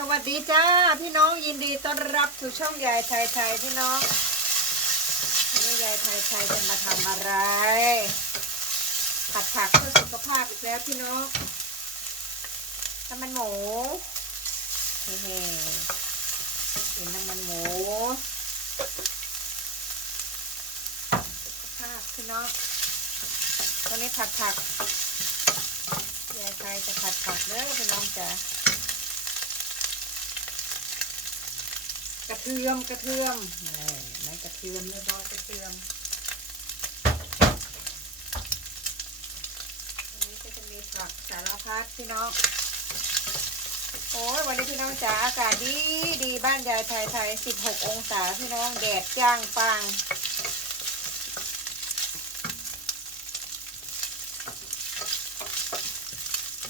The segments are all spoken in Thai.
สวัสดีจ้าพี่น้องยินดีต้อนรับสู่ช่องยายไทยไทยพี่น้องวันนี้ยายไทยไทยจะมาทำอะไร ผัดผักเพื่อสุขภาพอีกแล้วพี่น้องน้ำมันหมูเฮ้ๆกินน้ำมันหมูสุขภาพพี่น้องวันนี้ผัดผักยายไทยจะผัดผักเด้อพี่น้องจ้ะ กระเทียมกระเทียมนี่ไม่กระเทียมเรียบร้อยกระเทียมวันนี้ก็จะมีผักสารพัดพี่น้องโอ้ยวันนี้พี่น้องจ๋าอากาศดีดีบ้านยายไทยไทย16องศาพี่น้องแดดจ้างปัง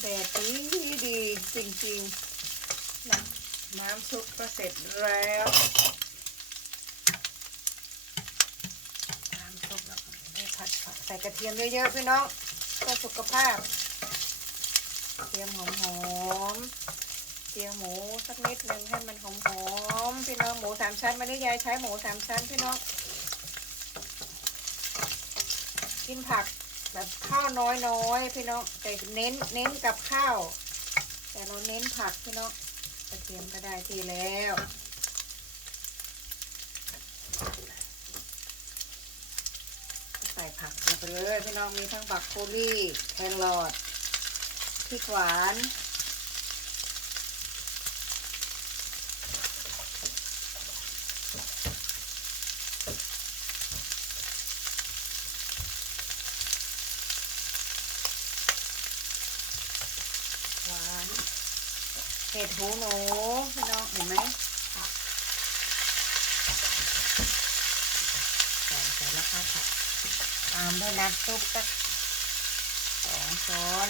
แดดดีดีจริงๆนะ น้ำซุปก็เสร็จแล้ว น้ำซุปแล้วก็ได้ผัดผักใส่กระเทียมเยอะๆพี่น้องเพื่อสุขภาพเกระเทียมหอมๆ เจียวหมูสักนิดหนึ่งให้มันหอมๆ พี่น้องหมูสามชั้นวันนี้ยายใช้หมูสามชั้นพี่น้อง กินผักแบบข้าวน้อยๆ พี่น้องแต่เน้นเน้นกับข้าว แต่เราเน้นผักพี่น้อง ระเทียมก็ได้ที่แล้วใส่ผักลงไปเลยพี่น้องมีทั้งบักโคลี่แครอทพริกหวานหวาน ห็ดหูหนูพี่น้องเห็นไหมใส่ใส่แล้วค่ะตามด้วยน้ำซุปสักสองช้อน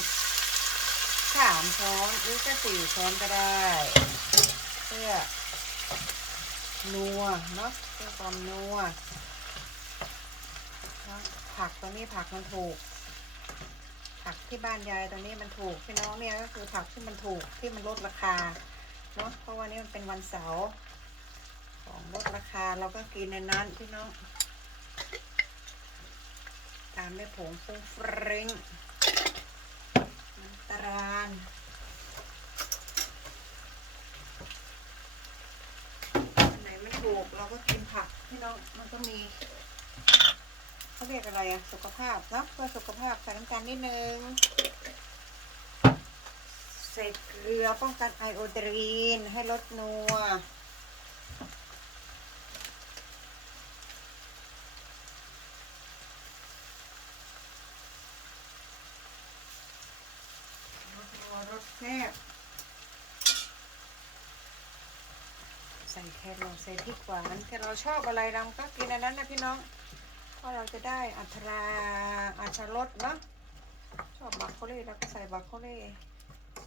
สามช้อนหรือจะสี่ช้อนก็ได้ เพื่อนัวเนาะเพื่อความนัวผักตัวนี้ผักมันถูก ที่บ้านยายตอนนี้มันถูกพี่น้องเนี่ยก็คือผักที่มันถูกที่มันลดราคาเนาะเพราะวันนี้มันเป็นวันเสาร์ของลดราคาเราก็กินในนั้นพี่น้อง ตามด้วยผงฟุ้งฟริ้งน้ำตาลอันไหนมันถูกเราก็กินผักพี่น้องมันก็มี เขาเรียกอะไรอะสุขภาพเนาะเพื่อสุขภาพใส่น้ำตาลนิดนึงใส่เกลือป้องกันไอโอดีนให้ลดนัวลดนัวรสแซ่บใส่แครอทใส่พริกหวานแครอทชอบอะไรเราก็กินอันนั้นนะพี่น้อง เพราะเราจะได้อัตราอัตรารสเนาะชอบบรอกโคลีเราก็ใส่บรอกโคลี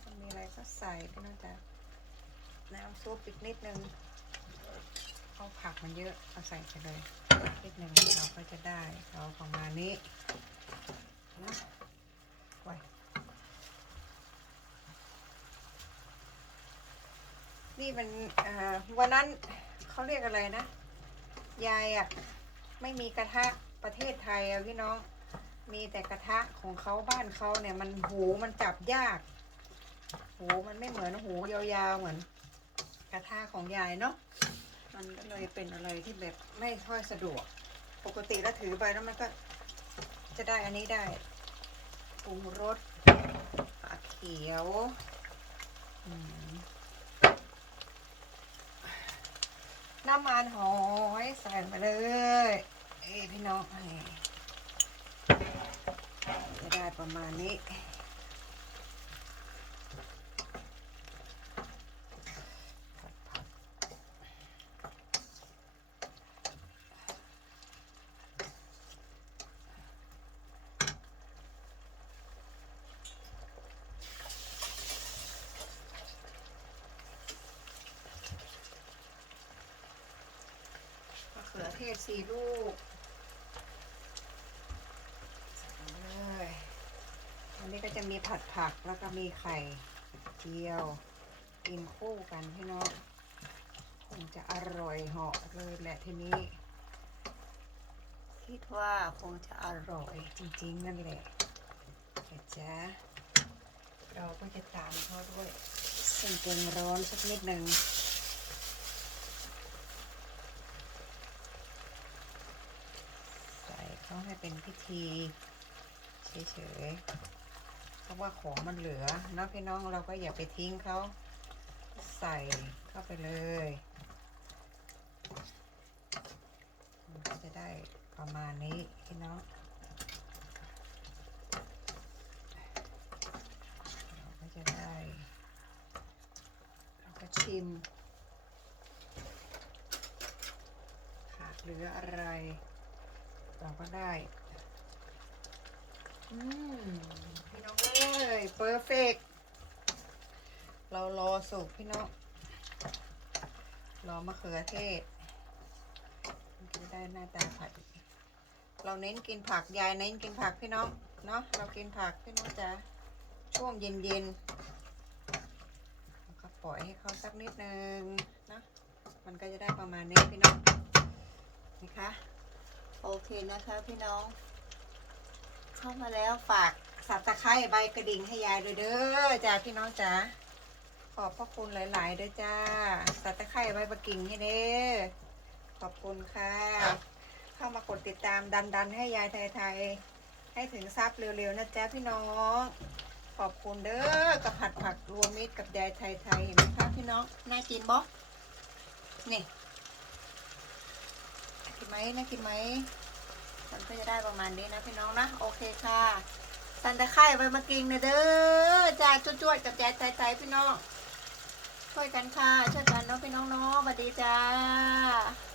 มันมีอะไรก็ใส่พี่น้องจ๊ะน้ำซุปอีกนิดนึงเอาผักมันเยอะเอาใส่ไปเลยนิดนึงเราก็จะได้เราประมาณนี้นะไว้นี่มันเอ่อวันนั้นเขาเรียกอะไรนะ ยายอะ ไม่มีกระทะประเทศไทยอะพี่น้อง มีแต่กระทะของเขาบ้านเขาเนี่ย มันหูมันจับยาก หูมันไม่เหมือนหูยาวๆเหมือน กระทะของยายเนาะมันก็เลยเป็นอะไรที่แบบไม่ค่อยสะดวก ปกติแล้วถือไปแล้วมันก็จะได้อันนี้ได้ปรุงรสปลาเขียวน้ำมันหอยใส่มาเลย พี่น้องเอ้ยจะได้ประมาณนี้มะเขือเทศสี่ลูกใส่เลยอันนี้ก็ จะมีผัดผักแล้วก็มีไข่เจียว กินคู่กันพี่น้องคงจะอร่อยเหาะเลยแหละทีนี้ คิดว่าคงจะอร่อยจริงๆนั่นแหละเดี๋ยวจ้าเราก็จะตามเขาด้วยเส้นเกงร้อนสักนิดหนึ่งใส่เขาให้เป็นพิธีเฉยๆ ราะว่าของมันเหลือนะพี่น้องเราก็อย่าไปทิ้งเขาใส่เข้าไปเลยก็จะได้ประมาณนี้พี่น้องเราก็จะได้ เราก็ชิมขาดเหลืออะไร เราก็ได้ อืม พี่น้องเอ้ยเพอร์เฟกเรารอสุกพี่น้อง รอมะเขือเทศมันจะได้หน้าตาผัด เราเน้นกินผัก ยายเน้นกินผักพี่น้อง เนาะเรากินผักพี่น้องจ้ะช่วงเย็นๆเราก็ปล่อยให้เขาสักนิดนึงนะมันก็จะได้ประมาณนี้พี่น้องนะคะ โอเคนะคะพี่น้อง เข้ามาแล้วฝาก สับตะไคร้ใบกระดิ่งให้ยายด้วยเด้อจ้าพี่น้องจ๋าขอบพระคุณหลาย ๆ ด้อจ้า สับตะไคร้ใบประกิ่งให้เด้อขอบคุณค่ะ เข้ามากดติดตามดันดันๆให้ยายไทยๆให้ถึงซับเร็ว ๆ นะจ๊ะพี่น้อง ขอบคุณเด้อกับผัดผักรวมมิตรกับยายไทยๆเห็นไหมคะพี่น้องน่ากินบ่นี่กินไหมน่ากินไหมมันก็จะได้ประมาณนี้นะพี่น้องนะ โอเคค่ะ สันตะไคร้ใบมะกริงนะเด้อจ้าจวดๆกับแจ๊ใจๆพี่น้องช่วยกันค่ะช่วยกันเนาะพี่น้องเนาะสวัสดีจ้า